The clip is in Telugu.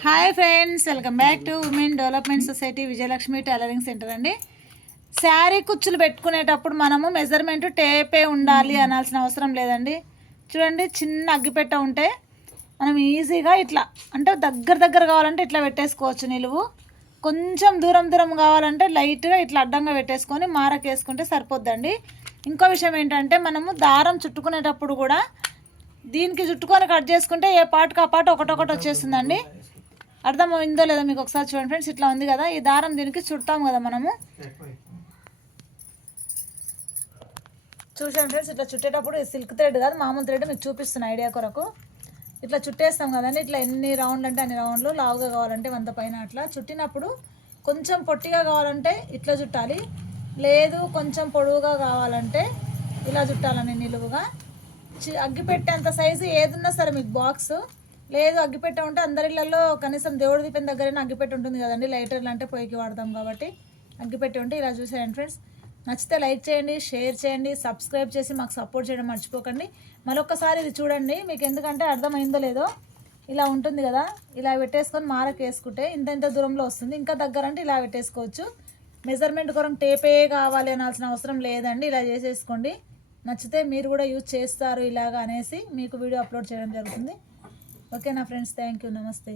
Hi friends welcome back to women development society Vijayalakshmi tailoring centre అండి. శారీ కుచ్చులు పెట్టుకునేటప్పుడు మనము మెజర్మెంట్ టేపే ఉండాలి అనాల్సిన అవసరం లేదండి. చూడండి చిన్న అగ్గిపెట్ట ఉంటే మనం ఈజీగా ఇట్లా అంటే దగ్గర దగ్గర కావాలంటే ఇట్లా పెట్టేసుకోవచ్చు నిలువు. కొంచెం దూరం దూరం కావాలంటే లైట్గా ఇట్లా అడ్డంగా పెట్టేసుకొని మారకేసుకుంటే సరిపోద్దండి. ఇంకో విషయం ఏంటంటే మనము దారం చుట్టుకునేటప్పుడు కూడా దీనికి చుట్టుకొని కట్ చేసుకుంటే ఏ పాటుకు ఆ పాటు ఒకటొకటి వచ్చేస్తుందండి. అర్థమైందో లేదో మీకు ఒకసారి చూడండి ఫ్రెండ్స్ ఇట్లా ఉంది కదా. ఈ దారం దీనికి చుడతాం కదా మనము. చూసాం ఫ్రెండ్స్ ఇట్లా చుట్టేటప్పుడు సిల్క్ థ్రెడ్ కాదు మామూలు థ్రెడ్ మీకు చూపిస్తున్న ఐడియా కొరకు. ఇట్లా చుట్టేస్తాం కదండి ఇట్లా ఎన్ని రౌండ్లు అంటే అన్ని రౌండ్లు లావుగా కావాలంటే వంద పైన అట్లా. చుట్టినప్పుడు కొంచెం పొట్టిగా కావాలంటే ఇట్లా చుట్టాలి. లేదు కొంచెం పొడవుగా కావాలంటే ఇలా చుట్టాలని నిలువుగా. చి- అగ్గిపెట్టేంత సైజు ఏదున్నా సరే మీకు బాక్స్ లేదు అగ్గిపెట్టె ఉంటే అందరిళ్ళల్లో కనీసం దేవుడి దీపం దగ్గరైనా అగ్గిపెట్టె ఉంటుంది కదండి. లైటర్లు అంటే పొయ్యికి వాడతాం కాబట్టి అగ్గిపెట్టి ఉంటే ఇలా చూసారండి ఫ్రెండ్స్. నచ్చితే లైక్ చేయండి షేర్ చేయండి సబ్స్క్రైబ్ చేసి మాకు సపోర్ట్ చేయడం మర్చిపోకండి. మరొకసారి ఇది చూడండి మీకు ఎందుకంటే అర్థమైందో లేదో ఇలా ఉంటుంది కదా. ఇలా పెట్టేసుకొని మారకు వేసుకుంటే ఇంత ఇంత దూరంలో వస్తుంది. ఇంకా దగ్గర అంటే ఇలా పెట్టేసుకోవచ్చు. మెజర్మెంట్ కొరకు టేపే కావాలి అనాల్సిన అవసరం లేదండి. ఇలా చేసేసుకోండి. నచ్చితే మీరు కూడా యూజ్ చేస్తారు ఇలాగా అనేసి మీకు వీడియో అప్లోడ్ చేయడం జరుగుతుంది. ఓకే నా ఫ్రెండ్స్ థ్యాంక్ యూ నమస్తే.